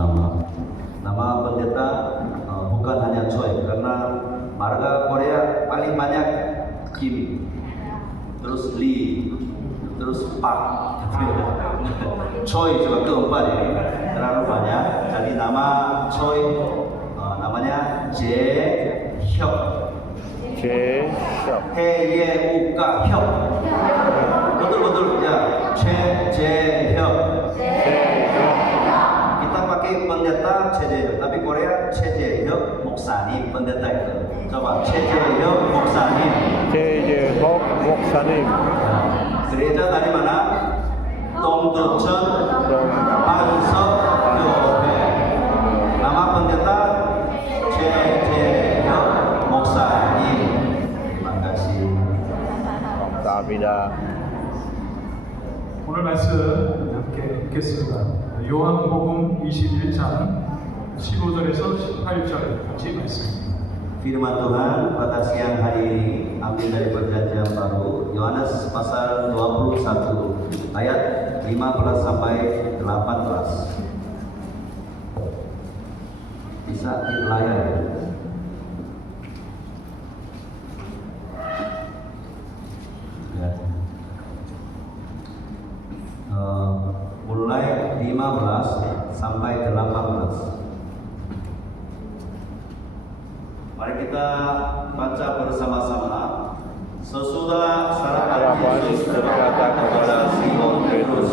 nama. Nama pendeta bukan hanya Choi, karena marga Korea paling banyak Kim, terus Lee, terus Park, Choi juga keempat ini, terlalu banyak. Jadi nama Choi namanya Jae-hyuk. Jae-hyuk. Jae-hyuk. Betul ya, Jae-hyuk. Kita pakai pendeta Jae-hyuk, tapi Korea Jae-hyuk 목사님 pendeta itu. Coba Jae-hyuk 목사님. Jae-hyuk 목사님. Gereja dari mana? Dongducheon Hansok Yobe. Nama pendeta Jae-hyuk 목사님. Terima kasih. 감사합니다. 오늘 말씀 함께 읽겠습니다. 요한복음 21장 15절에서 18절 같이 말씀입니다. Firman Tuhan pada siang hari ini ambil dari perjanjian baru Yohanes pasal 21 ayat 15 sampai 18. Bisa di layar ya. Mulai 15 sampai 18. Mari kita baca bersama-sama. Sesudah saat Yesus berkata kepada Simon Petrus,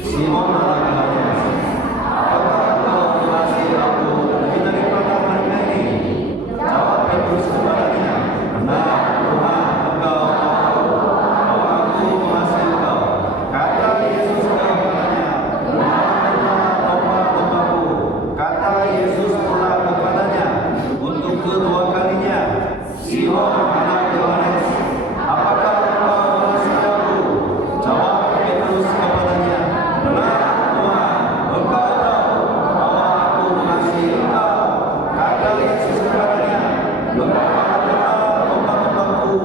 Simon anak Yohanes, apakah engkau mengasihi aku lebih daripada mereka ini? Jawab Petrus kepadanya, benar Tuhan, engkau tahu bahwa aku mengasihi engkau. Kata Yesus kepadanya, benar domba-dombaku. Kata Yesus pula kepadanya untuk kedua kalinya, Simon anak Yohanes, apakah engkau mengasihi aku? Jawab Petrus kepadanya, benar Tuhan, engkau tahu bahwa aku mengasihi engkau. Kata Yesus kepadanya, benar domba-dombaku.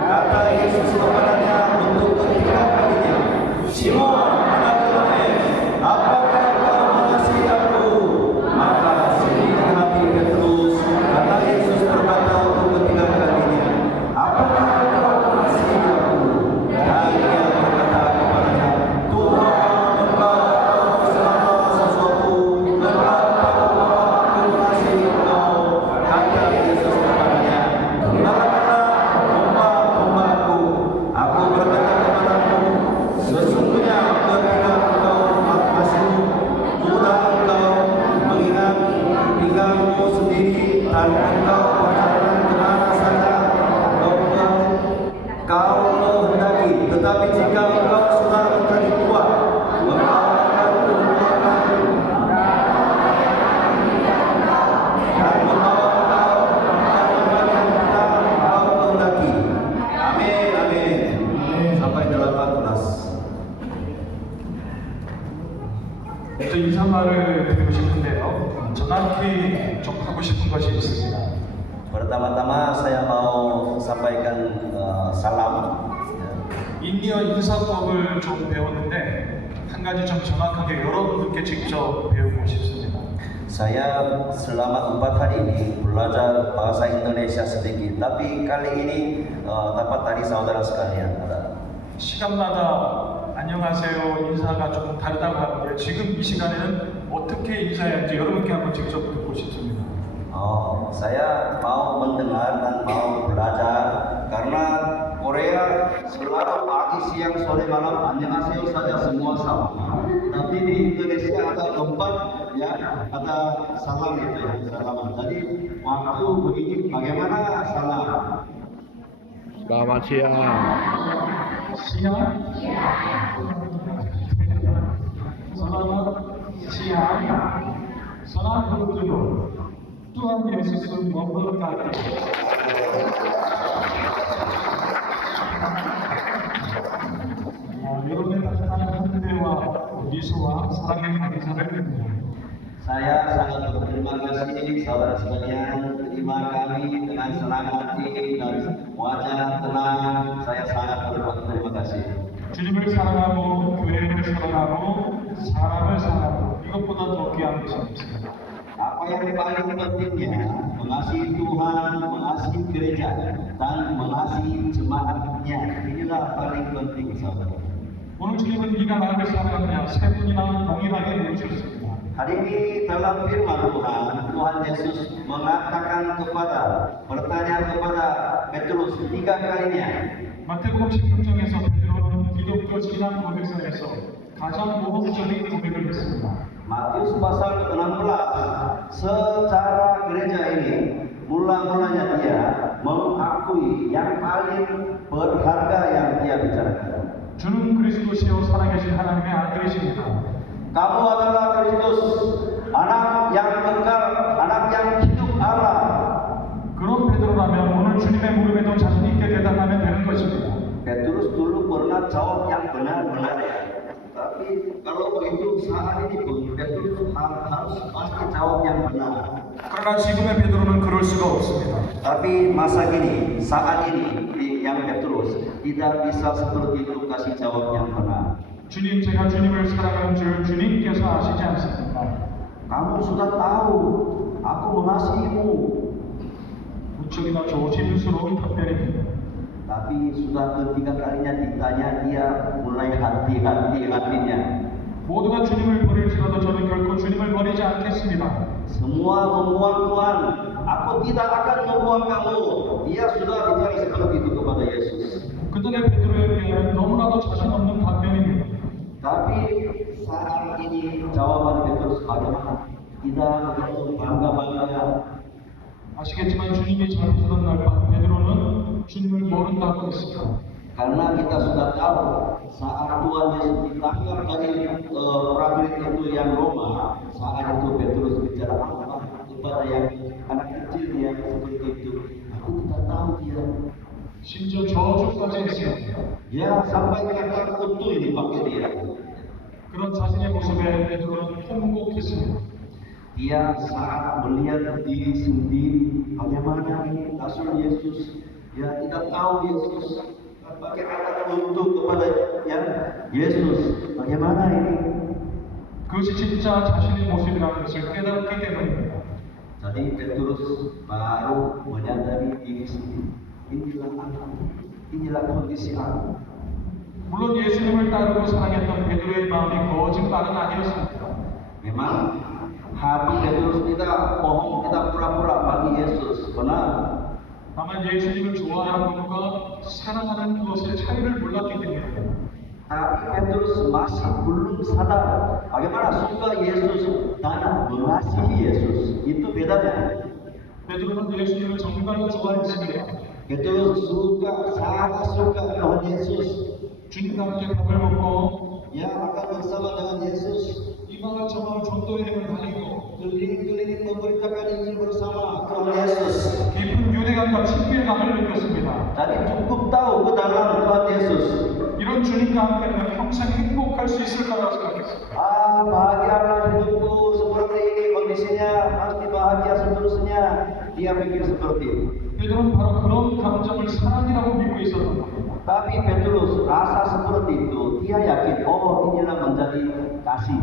Kata Yesus kepadanya untuk ketiga kalinya, Simon anak Yohanes, apakah engkau mengasihi aku? Maka sedih hati Petrus. Kata Yesus berkata untuk ketiga kalinya, apakah engkau mengasihi aku? Dan ia berkata kepadanya, Tuhan, engkau tahu segala sesuatu, engkau tahu bahwa aku mengasihi engkau. Kata Yesus kepadanya, gembalakanlah domba-dombaku. Aku berkata kepadamu, sesungguhnya ketika engkau masih muda, engkau mengingat pinggangmu sendiri dan engkau berjalan kemana saja kau kehendaki. Tetapi jika engkau sudah menjadi tua, engkau akan mengeluarkan dan membawa engkau kepada yang kau kehendaki. Amin, amin. Sampai 18. 먼저 인사말을 드리고 싶은데요. 정확히 좀 하고 싶은 것이 있습니다. Pertama-tama saya mau sampaikan salam. 인디어 인사법을 좀 배웠는데 한 가지 좀 정확하게 여러분들께 직접 배우고 싶습니다. Saya selama 4 hari ini belajar bahasa Indonesia sedikit, tapi kali ini dapat dari saudara sekalian. 시간마다 안녕하세요 인사가 조금 다르다고 하는데 지금 이 시간에는 어떻게 인사해야 할지 여러분께 한번 직접 듣고 싶습니다. Saya mau mendengar dan mau belajar karena Korea selalu pagi, siang, sore, malam 안녕하세요 saja semua sama. Tapi di Indonesia ada tempat ya, ada salam gitu ya, salaman. Jadi waktu begini bagaimana salam? Selamat siang. siang selamat siang salam bertujuh Tuhan Yesus memberkati. 여러분의 따뜻한 환대와 미소와 사랑의 감사를 드립니다. Saya sangat berterima kasih saudara sekalian, terima kami dengan senang hati dan wajah tenang. Saya sangat berterima kasih. 주님을 사랑하고 교회를 사랑하고 사람을 사랑하고 이것보다 더 귀한 것이 없습니다. Apa yang paling pentingnya mengasihi Tuhan, mengasihi gereja, dan mengasihi jemaatnya. Inilah paling penting, saudara. 오늘 주님은 네가 나를 사랑하느냐 세 분이나 동일하게 물으셨습니다. Hari ini dalam firman Tuhan, Tuhan Yesus mengatakan bertanya kepada Petrus 3 kalinya. 마태복음 16장에서 베드로는 기독교 신앙 고백서에서 가장 모범적인 고백을 했습니다. Matius pasal 16, secara gereja ini mula-mulanya dia mengakui yang paling berharga yang dia bicarakan. 주는 그리스도시요 살아계신 하나님의 아들이십니다. Kamu adalah Kristus, anak yang kekal, anak yang hidup Allah. 그런 베드로라면 오늘 주님의 무릎에도 자신 있게 대답하면 되는 것입니다. Petrus dulu pernah jawab yang benar-benar ya. Tapi kalau begitu saat ini pun Petrus harus pasti jawab yang benar. 그러나 지금의 베드로는 그럴 수가 없습니다. Tapi masa gini, saat ini yang Petrus tidak bisa seperti itu kasih jawab yang benar. 주님, 제가 주님을 사랑하는 줄 주님께서 아시지 않습니까? Kamu sudah tahu, aku mengasihimu. 무척이나 조심스러운 답변입니다. Tapi sudah ketiga kalinya ditanya, dia mulai hati-hatinya. 모두가 주님을 버릴지라도 저는 결코 주님을 버리지 않겠습니다. Semua membuang Tuhan, aku tidak akan membuang kamu. Dia sudah bicara seperti itu kepada Yesus. 그들의 베드로에게는 너무나도 자신 없는 답변입니다. Tapi saat ini jawaban Petrus bagaimana? Tidak begitu bangga-bangga. 아시겠지만 주님이 잡히던 날 밤 베드로는 주님을 모른다고 했습니다. Karena kita sudah tahu saat Tuhan Yesus ditangkap dari prajurit itu yang Roma, saat itu Petrus bicara apa kepada yang anak kecil yang seperti itu. Aku tidak tahu dia. 심지어 저주까지 했습니다. Ya sampai kata kutu ini pakai dia. 그런 자신의 모습에 베드로는 통곡했습니다. Dia saat melihat diri sendiri, bagaimana ini Rasul Yesus, ya tidak tahu Yesus, pakai kata kutu kepada ya Yesus, bagaimana ini? 그것이 진짜 자신의 모습이라는 것을 깨닫기 때문입니다. Jadi Petrus baru menyadari diri sendiri. Inilah kondisi aku. 물론 예수님을 따르고 사랑했던 베드로의 마음이 거짓말은 아니었습니다. Memang hati Petrus tidak bohong, tidak pura-pura bagi Yesus, benar. 다만 예수님을 좋아하는 것과 사랑하는 그것의 차이를 몰랐기 때문입니다. Tapi Petrus masih belum sadar bagaimana suka Yesus dan mengasihi Yesus. Itu bedanya. 베드로는 예수님을 정말로 좋아했습니다. Petrus sangat suka Tuhan Yesus. 주님과 함께 밥을 먹고 Ya makan bersama dengan Yesus. 이방을 정말 전도 여행을 다니고 Keliling-keliling memberitakan Injil bersama Tuhan Yesus. 깊은 유대감과 친밀감을 느꼈습니다. Jadi cukup tahu ke dalam Tuhan Yesus. 이런 주님과 함께는 평생 행복할 수 있을 거라고 생각했습니다. Bahagialah hidupku seperti ini kondisinya, pasti bahagia seterusnya. Dia pikir seperti itu. 베드로는 바로 그런 감정을 사랑이라고 믿고 있었던 겁니다. Tapi Petrus rasa seperti itu, dia yakin, oh inilah menjadi kasih.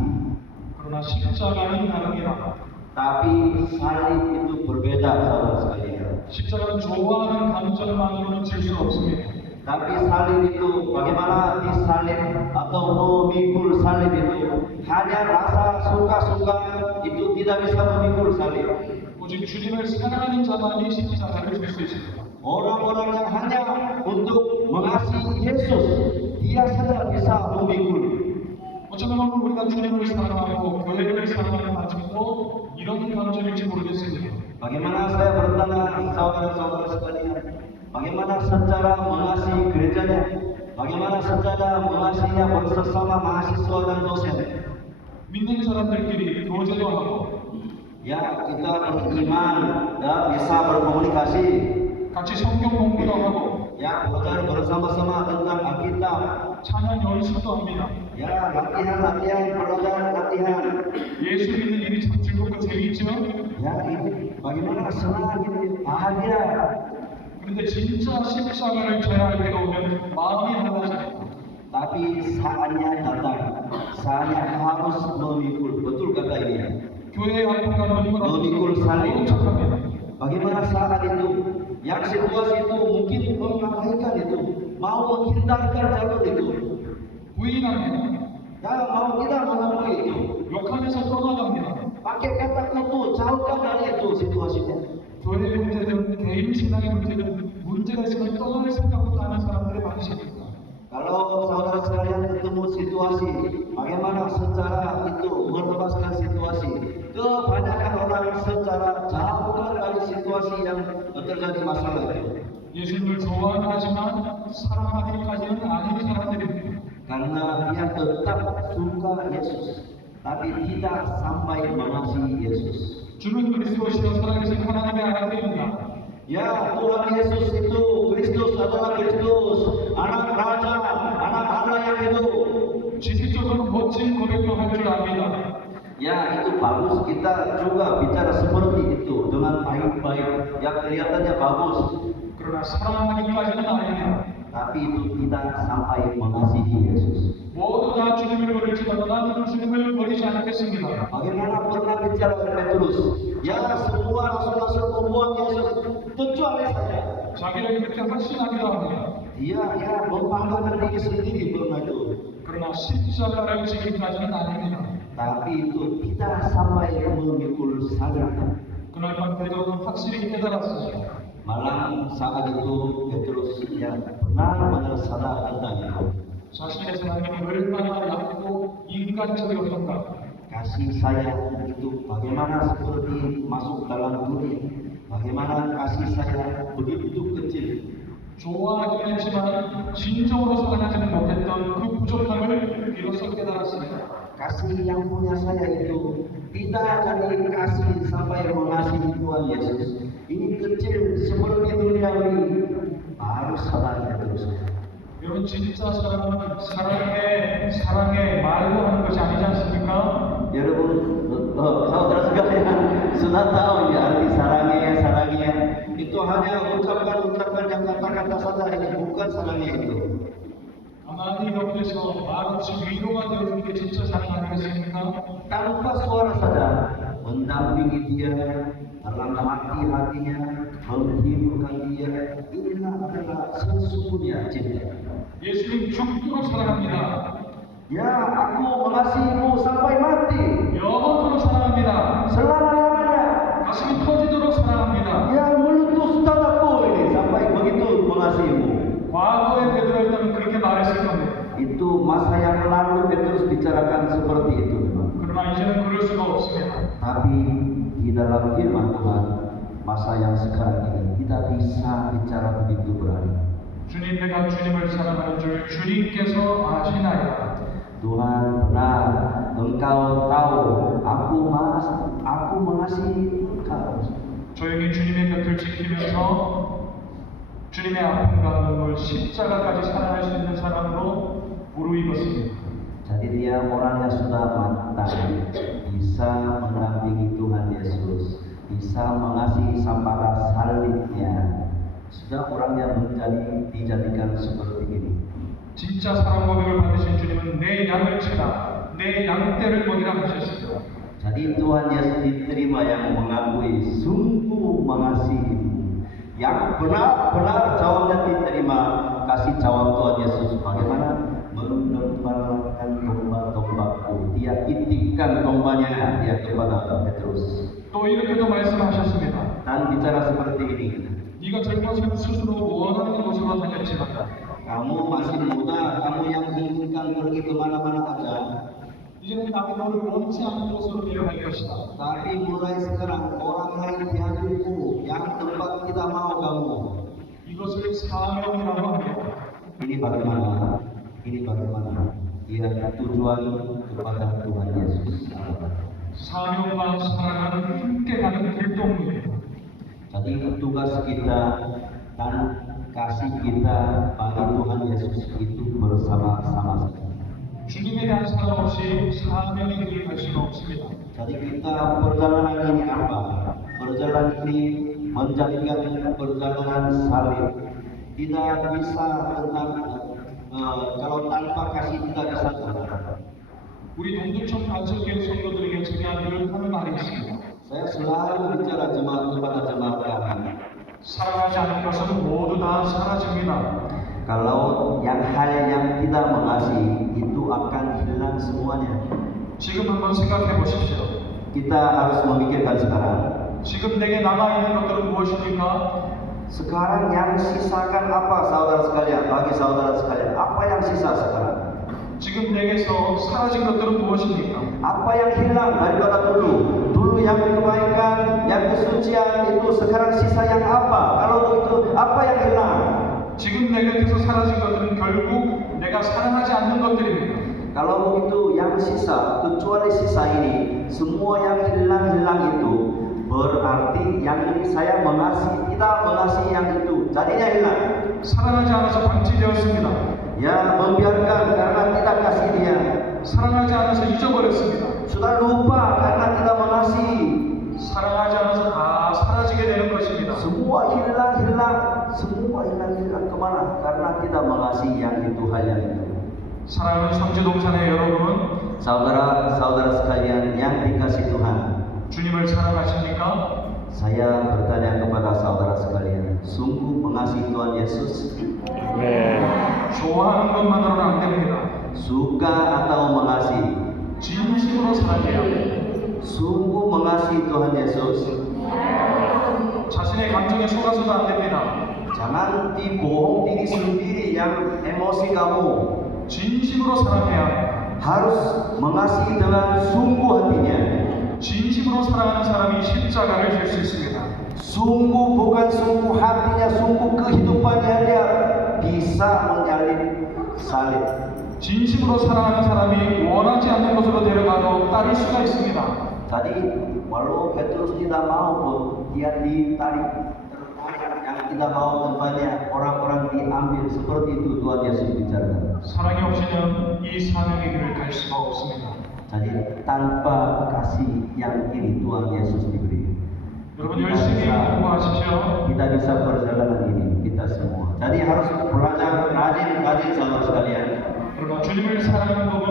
그러나 십자가는 다릅니다. Tapi salib itu berbeda, saudara sekalian. 십자가는 좋아하는 감정만으로는 질 수 없습니다. Tapi salib itu bagaimana disalib atau memikul salib itu hanya rasa suka-suka itu tidak bisa memikul salib. 오직 주님을 사랑하는 자만이 십자가를 질 수 있습니다. Orang-orang yang hanya untuk mengasihi Yesus, dia saja bisa memikul. 어쩌면 오늘 우리가 주님을 사랑하고 교회를 사랑하는 마음도 이런 감정일지 모르겠습니다. Bagaimana saya bertanya saudara-saudara sekalian, bagaimana secara mengasihi gerejanya, bagaimana secara mengasihinya bersama mahasiswa dan dosen. 믿는 사람들끼리 교제도 하고 Ya kita beriman dan bisa berkomunikasi. 같이 성경 공부도 하고 Ya belajar bersama-sama tentang Alkitab. 찬양 연습도 합니다. Ya latihan, belajar latihan. 예수 믿는 일이 참 즐겁고 재미있죠? Ya ini bagaimana senang ini bahagia. 그런데 진짜 십자가를 져야 할 때가 오면 마음이 달라집니다. Tapi saatnya datang saya harus memikul, betul kata ini, 교회의 아픔과 눈물 memikul 앞에서 salib. 멈춰갑니다. Bagaimana saat itu, yang situasi itu mungkin mengabaikan itu, mau menghindarkan jalur itu, 부인합니다. ya mau kita menemui itu, 욕하면서 떠나갑니다. pakai kata kutu, jauhkan dari itu situasinya. 교회의 문제든 개인 신앙의 문제가 있으면 떠날 생각도 안 하는 사람들의 방식입니다. Kalau saudara sekalian ketemu situasi, bagaimana secara itu melepaskan situasi? Kebanyakan orang secara jauhkan dari situasi yang terjadi masalah itu. 예수님을 좋아는 하지만 사랑하기까지는 아닌 사람들입니다. Karena dia tetap suka Yesus, tapi tidak sampai mengasihi Yesus. 주는 그리스도시여 살아계신 하나님의 아들입니다. Ya, Tuhan Yesus itu, Kristus adalah Kristus, anak raja, anak Allah yang hidup. 지식적으로 멋진 고백도 할 줄 압니다. Ya, itu bagus kita juga bicara seperti itu dengan baik-baik, yang kelihatannya bagus, 그러나 사랑하기까지는 아닙니다. tapi itu tidak sampai mengasihi Yesus. 모두 다 주님을 버릴지라도 나는 주님을 버리지 않겠습니다. Bagaimana pernah bicara Petrus? Ya, semua rasul-rasul membuang Yesus, kecuali saya. 자기를 그렇게 확신하기도 합니다. Dia membanggakan diri sendiri pernah itu. 그러나 십자가를 지기까지는 아닙니다. Tapi itu tidak sampai memikul salib. 그날 밤 베드로는 확실히 깨달았습니다. Malam saat itu Petrus yang benar-benar sadar tentang itu. 자신의 사랑이 얼마나 얕고 인간적이었던가. Kasih sayang itu bagaimana seperti masuk dalam dunia. Bagaimana kasih sayang begitu kecil. 좋아하긴 했지만 진정으로 사랑하지는 못했던 그 부족함을 비로소 깨달았습니다. Kasih yang punya saya itu tidak dari kasih sampai mengasihi Tuhan Yesus. Ini kecil seperti duniawi. Baru sadar Petrus. 여러분 진짜 사랑은 사랑의 말로 하는 것이 아니지 않습니까? Yarabbun, saudara sekalian sudah tahu ya arti sarangnya itu hanya ucapan-ucapan yang kata-kata saja, ini bukan sarangnya itu. 하나님 옆에서 말없이 위로가 되어주는 게 진짜 사랑 아니겠습니까? Tanpa suara saja mendampingi dia dalam hati-hatinya, menghiburkan dia. Inilah adalah sesungguhnya cinta. 예수님 죽도록 사랑합니다. Ya, aku mengasihimu sampai mati, 영원토록 사랑합니다. selama-lamanya. 가슴이 터지도록 사랑합니다. Ya, meletus dadaku ini sampai begitu mengasihimu. 과거의 베드로였다면 그렇게 말했을 겁니다. Itu masa yang lalu Petrus bicarakan seperti itu memang. 그러나 이제는 그럴 수가 없습니다. Tapi di dalam firman Tuhan masa yang sekarang ini tidak bisa bicara begitu berani. 주님 내가 주님을 사랑하는 줄 주님께서 아시나이다. Tuhan benar, Engkau tahu aku mengasihi Engkau. 조용히 주님의 곁을 지키면서 주님의 아픔과 눈물 십자가까지 사랑할 수 있는 사람으로 무르익었습니다. Jadi dia orangnya sudah matang, bisa mendampingi Tuhan Yesus, bisa mengasihi sampai salibnya. Sudah orangnya dijadikan seperti ini. 진짜 사랑 고백을 받으신 주님은 내 양을 치라, 내 양떼를 먹이라 하셨습니다. Jadi Tuhan Yesus diterima yang mengakui sungguh mengasihimu. Yang benar-benar jawabnya diterima, kasih jawab Tuhan Yesus bagaimana? Mengembalakan domba-dombaku. Dia titipkan dombanya dia kepada Petrus. 또 이렇게도 말씀하셨습니다. Dan bicara seperti ini. 네가 젊어지면 스스로 원하는 곳으로 다녔지만 Kamu masih muda, kamu yang inginkan pergi kemana-mana aja. 이제는 나도 너를 원치 않는 곳으로 데려갈 것이다. Tapi mulai sekarang orang lain diambilmu, yang tempat kita mau kamu. 이것을 사명이라고 합니다. Ini bagaimana? Dia tujuan kepada Tuhan Yesus. 사명과 사랑은 함께 가는 길동무입니다. Jadi tugas kita dan kasih kita bagi Tuhan Yesus itu bersama-sama. 주님에 대한 사랑 없이 사명의 길을 갈 수가 없습니다. Jadi kita perjalanan ini apa? Perjalanan ini menjadikan perjalanan salib. Tidak bisa kalau tanpa kasih tidak bisa jalan. 우리 동두천 간석교회 성도들에게 제가 늘 하는 말이 있습니다. Saya selalu bicara jemaat kepada jemaat kami. 사랑하지 않는 것은 모두 다 사라집니다. Kalau hal yang tidak mengasihi itu akan hilang semuanya. 지금 한번 생각해 보십시오. Kita harus memikirkan sekarang. 지금 내게 남아있는 것들은 무엇입니까? Sekarang yang sisakan apa saudara sekalian? Bagi saudara sekalian, apa yang sisa sekarang? 지금 내게서 사라진 것들은 무엇입니까? Apa yang hilang daripada dulu? Dulu yang kebaikan, yang kesucian itu sekarang sisa yang apa? Kalau begitu, apa yang hilang? 지금 내 곁에서 사라진 것들은 결국 내가 사랑하지 않는 것들입니다. Kalau begitu, yang sisa, kecuali sisa ini, semua yang hilang-hilang itu berarti yang ini saya mengasihi, tidak mengasihi yang itu, jadinya hilang. 사랑하지 않아서 방치되었습니다. Ya, membiarkan karena tidak kasih dia. 사랑하지 않아서 잊어버렸습니다. Sudah lupa karena tidak mengasihi. 사랑하지 않아서 다 사라지게 되는 것입니다. Semua hilang kemana? Karena tidak mengasihi yang itu, hal yang itu. 사랑하는 성주동산의 여러분, Saudara-saudara sekalian yang dikasihi Tuhan, 주님을 사랑하십니까? saya bertanya kepada saudara sekalian, sungguh mengasihi Tuhan Yesus? 아멘. 좋아하는 것만으로는 안 됩니다. Suka atau mengasihi? 진심으로 사랑해야 합니다. Sungguh mengasihi Tuhan Yesus? 자신의 감정에 속아서도 안 됩니다. Jangan dibohong diri sendiri yang emosi kamu. 진심으로 사랑해야 합니다. Harus mengasihi dengan sungguh hatinya. 진심으로 사랑하는 사람이 십자가를 질 수 있습니다. Sungguh, bukan sungguh hatinya, sungguh kehidupannya dia bisa menyalip salib. 진심으로 사랑하는 사람이 원하지 않는 곳으로 데려가도 따를 수가 있습니다. Tadi walau Petrus tidak mau pun dia ditarik, yang tidak mau tempatnya orang-orang diambil, seperti itu Tuhan Yesus bicara. 사랑이 없이는 이 사명의 길을 갈 수가 없습니다. Jadi tanpa kasih yang ini Tuhan Yesus diberi, 여러분 열심히 공부하십시오. kita bisa perjalanan ini, kita semua. Jadi harus belajar rajin saudara sekalian. 여러분 주님을 사랑하는 법은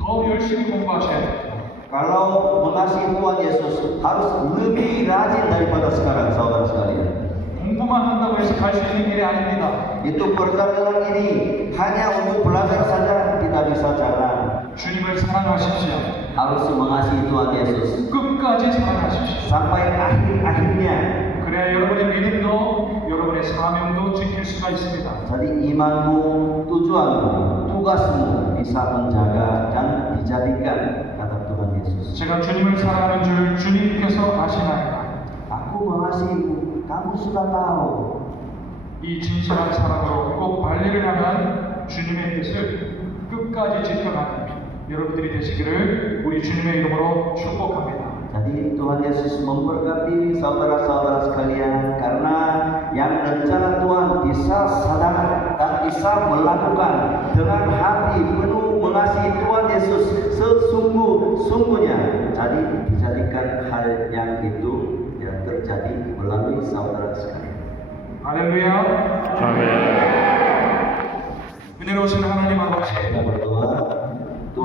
더 열심히 공부하셔야 됩니다. Kalau mengasihi Tuhan Yesus harus lebih rajin daripada sekarang saudara sekalian. 공부만 한다고 해서 갈 수 있는 길이 아닙니다. Itu perjalanan ini hanya untuk belajar saja tidak bisa jalan. 주님을 사랑하십시오. Harus mengasihi Tuhan Yesus 끝까지 사랑하십시오. sampai akhir-akhirnya. 그래야 여러분의 믿음도 여러분의 사명도 지킬 수가 있습니다. Jadi imanmu, tujuanmu, tugasmu bisa menjaga dan dijadikan, kata Tuhan Yesus. 제가 주님을 사랑하는 줄 주님께서 아시나이다. Aku mengasihimu, kamu sudah tahu. 이 진실한 사랑으로 꼭 발리를 향한 주님의 뜻을 끝까지 지켜가는 여러분들이 되시기를 우리 주님의 이름으로 축복합니다. Jadi Tuhan Yesus memberkati saudara-saudara sekalian karena yang rencana Tuhan bisa sadar dan bisa melakukan dengan hati penuh mengasihi Tuhan Yesus sesungguh-sungguhnya. Jadi dijadikan hal yang itu yang terjadi melalui saudara sekalian. 할렐루야. 아멘. 은혜로우신 하나님 아버지, Kita berdoa.